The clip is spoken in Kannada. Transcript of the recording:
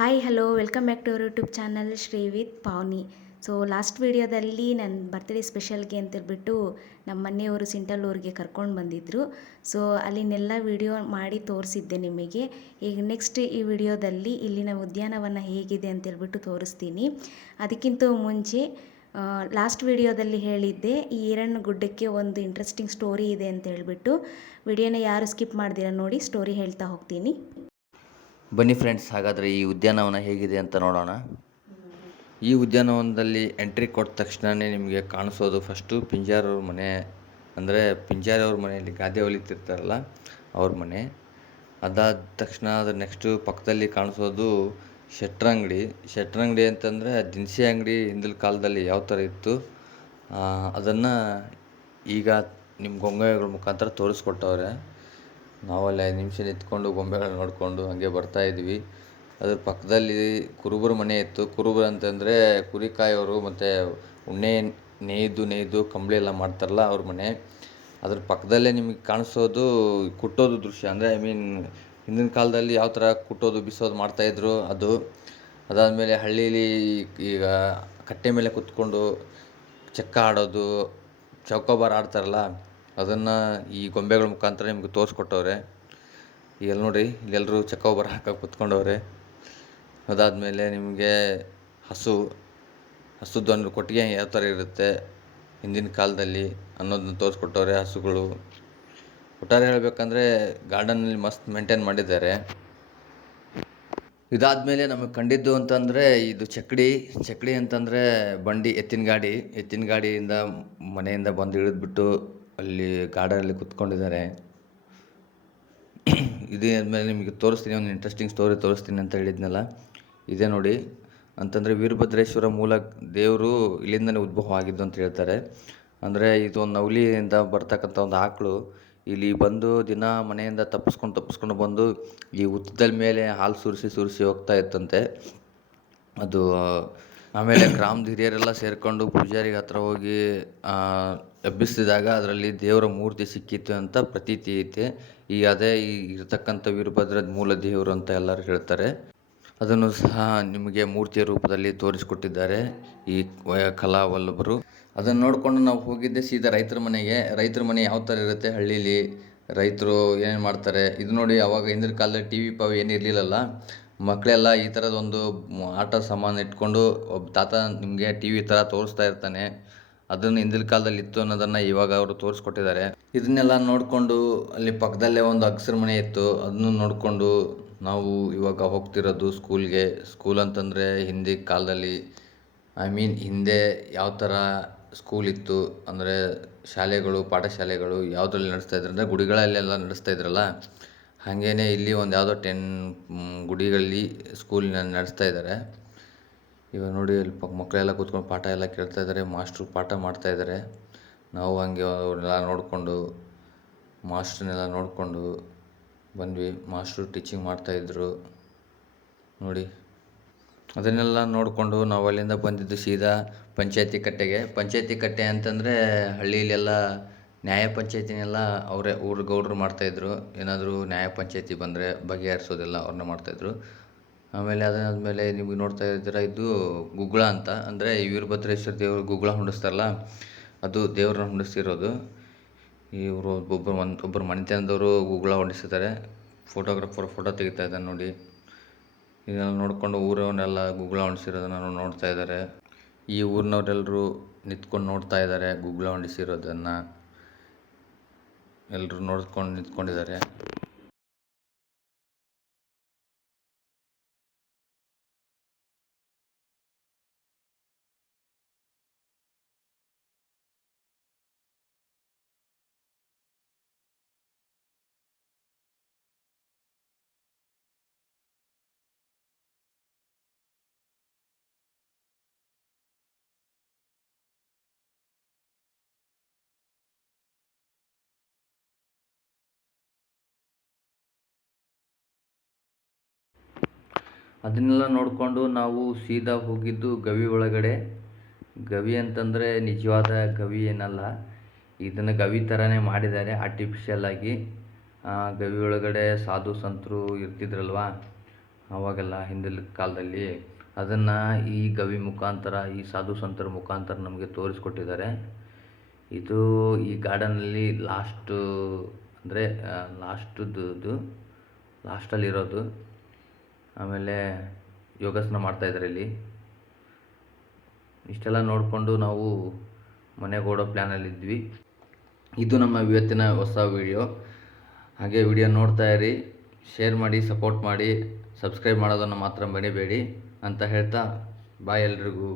Hi hello welcome back to our YouTube channel Shri with Pavani. So last ವೀಡಿಯೋದಲ್ಲಿ ನನ್ನ ಬರ್ತ್ಡೇ ಸ್ಪೆಷಲ್ಗೆ ಅಂತೇಳ್ಬಿಟ್ಟು ನಮ್ಮ ಮನೆಯವರು ಸಿಂಟಲ್ಲೂರಿಗೆ ಕರ್ಕೊಂಡು ಬಂದಿದ್ದರು. ಸೊ ಅಲ್ಲಿನೆಲ್ಲ ವೀಡಿಯೋ ಮಾಡಿ ತೋರಿಸಿದ್ದೆ ನಿಮಗೆ. ಈಗ ನೆಕ್ಸ್ಟ್ ಈ ವಿಡಿಯೋದಲ್ಲಿ ಇಲ್ಲಿನ ಉದ್ಯಾನವನ ಹೇಗಿದೆ ಅಂತೇಳ್ಬಿಟ್ಟು ತೋರಿಸ್ತೀನಿ. ಅದಕ್ಕಿಂತ ಮುಂಚೆ ಲಾಸ್ಟ್ ವಿಡಿಯೋದಲ್ಲಿ ಹೇಳಿದ್ದೆ ಈ ಗುಡ್ಡಕ್ಕೆ ಒಂದು ಇಂಟ್ರೆಸ್ಟಿಂಗ್ ಸ್ಟೋರಿ ಇದೆ ಅಂತ ಹೇಳ್ಬಿಟ್ಟು. ವಿಡಿಯೋನ ಯಾರು ಸ್ಕಿಪ್ ಮಾಡ್ದಿರ ನೋಡಿ, ಸ್ಟೋರಿ ಹೇಳ್ತಾ ಹೋಗ್ತೀನಿ. ಬನ್ನಿ ಫ್ರೆಂಡ್ಸ್, ಹಾಗಾದರೆ ಈ ಉದ್ಯಾನವನ ಹೇಗಿದೆ ಅಂತ ನೋಡೋಣ. ಈ ಉದ್ಯಾನವನದಲ್ಲಿ ಎಂಟ್ರಿ ಕೊಟ್ಟ ತಕ್ಷಣವೇ ನಿಮಗೆ ಕಾಣಿಸೋದು ಫಸ್ಟು ಪಿಂಜಾರವ್ರ ಮನೆ. ಅಂದರೆ ಪಿಂಜಾರವ್ರ ಮನೆಯಲ್ಲಿ ಗಾದೆ ಹೊಲಿತಿರ್ತಾರಲ್ಲ ಅವ್ರ ಮನೆ. ಅದಾದ ತಕ್ಷಣ ಅದ್ರ ನೆಕ್ಸ್ಟು ಪಕ್ಕದಲ್ಲಿ ಕಾಣಿಸೋದು ಶೆಟ್ರಂಗಡಿ. ಶೆಟ್ರಂಗಡಿ ಅಂತಂದರೆ ದಿನಸಿ ಅಂಗಡಿ ಹಿಂದಿನ ಕಾಲದಲ್ಲಿ ಯಾವ ಥರ ಇತ್ತು ಅದನ್ನು ಈಗ ನಿಮ್ಮ ಗೊಂಬೆಗಳ ಮುಖಾಂತರ ತೋರಿಸ್ಕೊಟ್ಟವ್ರೆ. ನಾವಲ್ಲಿ 5 ನಿಮಿಷ ನಿಂತ್ಕೊಂಡು ಗೊಂಬೆಗಳನ್ನ ನೋಡಿಕೊಂಡು ಹಾಗೆ ಬರ್ತಾಯಿದ್ವಿ. ಅದ್ರ ಪಕ್ಕದಲ್ಲಿ ಕುರುಬರ ಮನೆ ಇತ್ತು. ಕುರುಬರು ಅಂತಂದರೆ ಕುರಿ ಕಾಯೋರು ಮತ್ತು ಉಣ್ಣೆ ನೇಯ್ದು ಕಂಬಳಿ ಎಲ್ಲ ಮಾಡ್ತಾರಲ್ಲ ಅವ್ರ ಮನೆ. ಅದ್ರ ಪಕ್ಕದಲ್ಲೇ ನಿಮಗೆ ಕಾಣಿಸೋದು ಕುಟ್ಟೋದು ದೃಶ್ಯ. ಅಂದರೆ ಹಿಂದಿನ ಕಾಲದಲ್ಲಿ ಯಾವ ಥರ ಕುಟ್ಟೋದು ಬಿಸೋದು ಮಾಡ್ತಾಯಿದ್ರು ಅದು. ಅದಾದಮೇಲೆ ಹಳ್ಳೀಲಿ ಈಗ ಕಟ್ಟೆ ಮೇಲೆ ಕುತ್ಕೊಂಡು ಚಕ್ಕ ಆಡೋದು, ಚೌಕಾಬಾರ ಆಡ್ತಾರಲ್ಲ ಅದನ್ನು ಈ ಗೊಂಬೆಗಳ ಮುಖಾಂತರ ನಿಮಗೆ ತೋರಿಸ್ಕೊಟ್ಟವ್ರೆ. ಈಗ ನೋಡಿ, ಇಲ್ಲೆಲ್ಲರೂ ಚೌಕಾಬಾರ ಹಾಕಕ್ಕೆ ಕುತ್ಕೊಂಡವ್ರೆ. ಅದಾದಮೇಲೆ ನಿಮಗೆ ಹಸುದೊಂದು ಕೊಟ್ಟಿಗೆ ಯಾವ ಥರ ಇರುತ್ತೆ ಹಿಂದಿನ ಕಾಲದಲ್ಲಿ ಅನ್ನೋದನ್ನ ತೋರಿಸ್ಕೊಟ್ಟವ್ರೆ. ಹಸುಗಳು ಒಟ್ಟಾರೆ ಹೇಳಬೇಕಂದ್ರೆ ಗಾರ್ಡನಲ್ಲಿ ಮಸ್ತ್ ಮೇಂಟೈನ್ ಮಾಡಿದ್ದಾರೆ. ಇದಾದಮೇಲೆ ನಮಗೆ ಕಂಡಿದ್ದು ಅಂತಂದರೆ ಇದು ಚಕ್ಕಡಿ ಅಂತಂದರೆ ಬಂಡಿ, ಎತ್ತಿನ ಗಾಡಿಯಿಂದ ಮನೆಯಿಂದ ಬಂದು ಇಳಿದ್ಬಿಟ್ಟು ಅಲ್ಲಿ ಗಾರ್ಡನಲ್ಲಿ ಕುತ್ಕೊಂಡಿದ್ದಾರೆ. ಇದೇ ಆದಮೇಲೆ ನಿಮಗೆ ತೋರಿಸ್ತೀನಿ, ಒಂದು ಇಂಟ್ರೆಸ್ಟಿಂಗ್ ಸ್ಟೋರಿ ತೋರಿಸ್ತೀನಿ ಅಂತ ಹೇಳಿದ್ನಲ್ಲ, ಇದೇ ನೋಡಿ. ಅಂತಂದರೆ ವೀರಭದ್ರೇಶ್ವರ ಮೂಲ ದೇವರು ಇಲ್ಲಿಂದನೇ ಉದ್ಭವ ಆಗಿದ್ದು ಅಂತ ಹೇಳ್ತಾರೆ. ಅಂದರೆ ಇದು ಒಂದು ನವಲಿಯಿಂದ ಬರ್ತಕ್ಕಂಥ ಒಂದು ಆಕಳು ಇಲ್ಲಿ ಬಂದು ದಿನ ಮನೆಯಿಂದ ತಪ್ಪಿಸ್ಕೊಂಡು ಬಂದು ಈ ಹುತ್ತದ ಮೇಲೆ ಹಾಲು ಸುರಿಸಿ ಹೋಗ್ತಾ ಇತ್ತಂತೆ. ಅದು ಆಮೇಲೆ ಗ್ರಾಮದ ಹಿರಿಯರೆಲ್ಲ ಸೇರಿಕೊಂಡು ಪೂಜಾರಿಗೆ ಹತ್ರ ಹೋಗಿ ಎಬ್ಬಿಸಿದಾಗ ಅದರಲ್ಲಿ ದೇವರ ಮೂರ್ತಿ ಸಿಕ್ಕಿತ್ತು ಅಂತ ಪ್ರತೀತಿ ಐತೆ. ಅದೇ ಇರತಕ್ಕಂಥ ವೀರಭದ್ರದ ಮೂಲ ದೇವರು ಅಂತ ಎಲ್ಲರೂ ಹೇಳ್ತಾರೆ. ಅದನ್ನು ಸಹ ನಿಮಗೆ ಮೂರ್ತಿಯ ರೂಪದಲ್ಲಿ ತೋರಿಸಿಕೊಟ್ಟಿದ್ದಾರೆ ಈ ಕಲಾವಲ್ಲಭರು. ಅದನ್ನು ನೋಡಿಕೊಂಡು ನಾವು ಹೋಗಿದ್ದೆ ಸೀದಾ ರೈತರ ಮನೆಗೆ. ರೈತರ ಮನೆ ಯಾವ ಥರ ಇರುತ್ತೆ ಹಳ್ಳೀಲಿ, ರೈತರು ಏನೇನು ಮಾಡ್ತಾರೆ ಇದು ನೋಡಿ. ಅವಾಗ ಹಿಂದಿನ ಕಾಲದಲ್ಲಿ ಟಿ ವಿ ಪಾವಿ ಏನಿರಲಿಲ್ಲಲ್ಲ, ಮಕ್ಕಳೆಲ್ಲ ಈ ಥರದೊಂದು ಆಟ ಸಾಮಾನು ಇಟ್ಕೊಂಡು ಒಬ್ಬ ತಾತ ನಿಮಗೆ ಟಿ ವಿ ಥರ ತೋರಿಸ್ತಾ ಇರ್ತಾನೆ. ಅದನ್ನು ಹಿಂದಿನ ಕಾಲದಲ್ಲಿ ಇತ್ತು ಅನ್ನೋದನ್ನು ಇವಾಗ ಅವರು ತೋರಿಸ್ಕೊಟ್ಟಿದ್ದಾರೆ. ಇದನ್ನೆಲ್ಲ ನೋಡಿಕೊಂಡು ಅಲ್ಲಿ ಪಕ್ಕದಲ್ಲೇ ಒಂದು ಅಗಸರ ಮನೆ ಇತ್ತು, ಅದನ್ನು ನೋಡಿಕೊಂಡು ನಾವು ಇವಾಗ ಹೋಗ್ತಿರೋದು ಸ್ಕೂಲ್ಗೆ. ಸ್ಕೂಲ್ ಅಂತಂದರೆ ಹಿಂದಿನ ಕಾಲದಲ್ಲಿ ಹಿಂದೆ ಯಾವ ಥರ ಸ್ಕೂಲ್ ಇತ್ತು ಅಂದರೆ ಪಾಠಶಾಲೆಗಳು ಯಾವುದ್ರಲ್ಲಿ ನಡೆಸ್ತಾಯಿದ್ರು ಅಂದರೆ ಗುಡಿಗಳಲ್ಲೆಲ್ಲ ನಡೆಸ್ತಾಯಿದ್ರಲ್ಲ, ಹಾಗೇ ಇಲ್ಲಿ ಒಂದು ಯಾವುದೋ 10 ಗುಡಿಗಳಲ್ಲಿ ಸ್ಕೂಲಿನ ನಡೆಸ್ತಾ ಇದ್ದಾರೆ. ಇವಾಗ ನೋಡಿ, ಅಲ್ಲಿ ಮಕ್ಕಳೆಲ್ಲ ಕೂತ್ಕೊಂಡು ಪಾಠ ಎಲ್ಲ ಕೇಳ್ತಾ ಇದ್ದಾರೆ, ಮಾಸ್ಟ್ರು ಪಾಠ ಮಾಡ್ತಾಯಿದ್ದಾರೆ. ನಾವು ಹಂಗೆ ಅವ್ರನ್ನೆಲ್ಲ ನೋಡಿಕೊಂಡು ಮಾಸ್ಟ್ರನ್ನೆಲ್ಲ ನೋಡಿಕೊಂಡು ಬಂದ್ವಿ. ಮಾಸ್ಟ್ರು ಟೀಚಿಂಗ್ ಮಾಡ್ತಾಯಿದ್ರು ನೋಡಿ. ಅದನ್ನೆಲ್ಲ ನೋಡಿಕೊಂಡು ನಾವು ಅಲ್ಲಿಂದ ಬಂದಿದ್ದು ಸೀದಾ ಪಂಚಾಯತಿ ಕಟ್ಟೆಗೆ. ಪಂಚಾಯತಿ ಕಟ್ಟೆ ಅಂತಂದರೆ ಹಳ್ಳಿಲೆಲ್ಲ ನ್ಯಾಯ ಪಂಚಾಯತಿನೆಲ್ಲ ಅವರೇ ಗೌಡ್ರು ಮಾಡ್ತಾಯಿದ್ರು. ಏನಾದರೂ ನ್ಯಾಯ ಪಂಚಾಯತಿ ಬಂದರೆ ಬಗೆಹರಿಸೋದೆಲ್ಲ ಅವ್ರನ್ನ ಮಾಡ್ತಾಯಿದ್ರು. ಆಮೇಲೆ ಅದಾದಮೇಲೆ ನಿಮಗೆ ನೋಡ್ತಾ ಇದ್ದೀರಾ, ಇದು ಗುಗ್ಗಳ ಅಂತ. ಅಂದರೆ ಈ ವೀರಭದ್ರೇಶ್ವರ ದೇವರು ಗುಗ್ಗಳ ಹೊಂಡಿಸ್ತಾರಲ್ಲ, ಅದು ದೇವ್ರನ್ನ ಹೊಂಡಿಸ್ತಿರೋದು. ಇವರು ಒಬ್ಬರು ಮನೆತನದವರು ಗುಗ್ಗಳ ಹೊಂಡಿಸ್ತಿದ್ದಾರೆ. ಫೋಟೋಗ್ರಾಫರ್ ಫೋಟೋ ತೆಗಿತಾ ಇದ್ದಾನೆ ನೋಡಿ. ಇದನ್ನೆಲ್ಲ ನೋಡಿಕೊಂಡು ಊರವನ್ನೆಲ್ಲ ಗುಗ್ಗಳ ಹೊಂಡಿಸಿರೋದನ್ನು ನೋಡ್ತಾ ಇದ್ದಾರೆ. ಈ ಊರಿನವರೆಲ್ಲರೂ ನಿಂತ್ಕೊಂಡು ನೋಡ್ತಾ ಇದ್ದಾರೆ ಗುಗ್ಗಳ ಹೊಂಡಿಸಿರೋದನ್ನು. ಎಲ್ಲರೂ ನೋಡ್ಕೊಂಡು ನಿಂತ್ಕೊಂಡಿದ್ದಾರೆ. ಅದನ್ನೆಲ್ಲ ನೋಡಿಕೊಂಡು ನಾವು ಸೀದಾ ಹೋಗಿದ್ದು ಗವಿ ಒಳಗಡೆ. ಗವಿ ಅಂತಂದರೆ ನಿಜವಾದ ಗವಿ ಏನಲ್ಲ, ಇದನ್ನು ಗವಿ ಥರನೇ ಮಾಡಿದ್ದಾರೆ ಆರ್ಟಿಫಿಷಿಯಲ್ ಆಗಿ. ಗವಿ ಒಳಗಡೆ ಸಾಧು ಸಂತರು ಇರ್ತಿದ್ರಲ್ವ, ಆವಾಗೆಲ್ಲ ಹಿಂದಿನ ಕಾಲದಲ್ಲಿ ಅದನ್ನು ಈ ಗವಿ ಮುಖಾಂತರ ಈ ಸಾಧು ಸಂತರ ಮುಖಾಂತರ ನಮಗೆ ತೋರಿಸ್ಕೊಟ್ಟಿದ್ದಾರೆ. ಇದು ಈ ಗಾರ್ಡನಲ್ಲಿ ಲಾಸ್ಟು ಅಂದರೆ ಲಾಸ್ಟಲ್ಲಿರೋದು. ಆಮೇಲೆ ಯೋಗಾಸನ ಮಾಡ್ತಾಯಿದ್ದಾರೆ ಇಲ್ಲಿ. ಇಷ್ಟೆಲ್ಲ ನೋಡಿಕೊಂಡು ನಾವು ಮನೆಗೆ ಓಡೋ ಪ್ಲ್ಯಾನಲ್ಲಿದ್ವಿ. ಇದು ನಮ್ಮ ಇವತ್ತಿನ ಹೊಸ ವಿಡಿಯೋ. ಹಾಗೆ ವಿಡಿಯೋ ನೋಡ್ತಾ ಇರಿ, ಶೇರ್ ಮಾಡಿ, ಸಪೋರ್ಟ್ ಮಾಡಿ, ಸಬ್ಸ್ಕ್ರೈಬ್ ಮಾಡೋದನ್ನು ಮಾತ್ರ ಮರಿಬೇಡಿ ಅಂತ ಹೇಳ್ತಾ ಬಾಯ್ ಎಲ್ರಿಗೂ.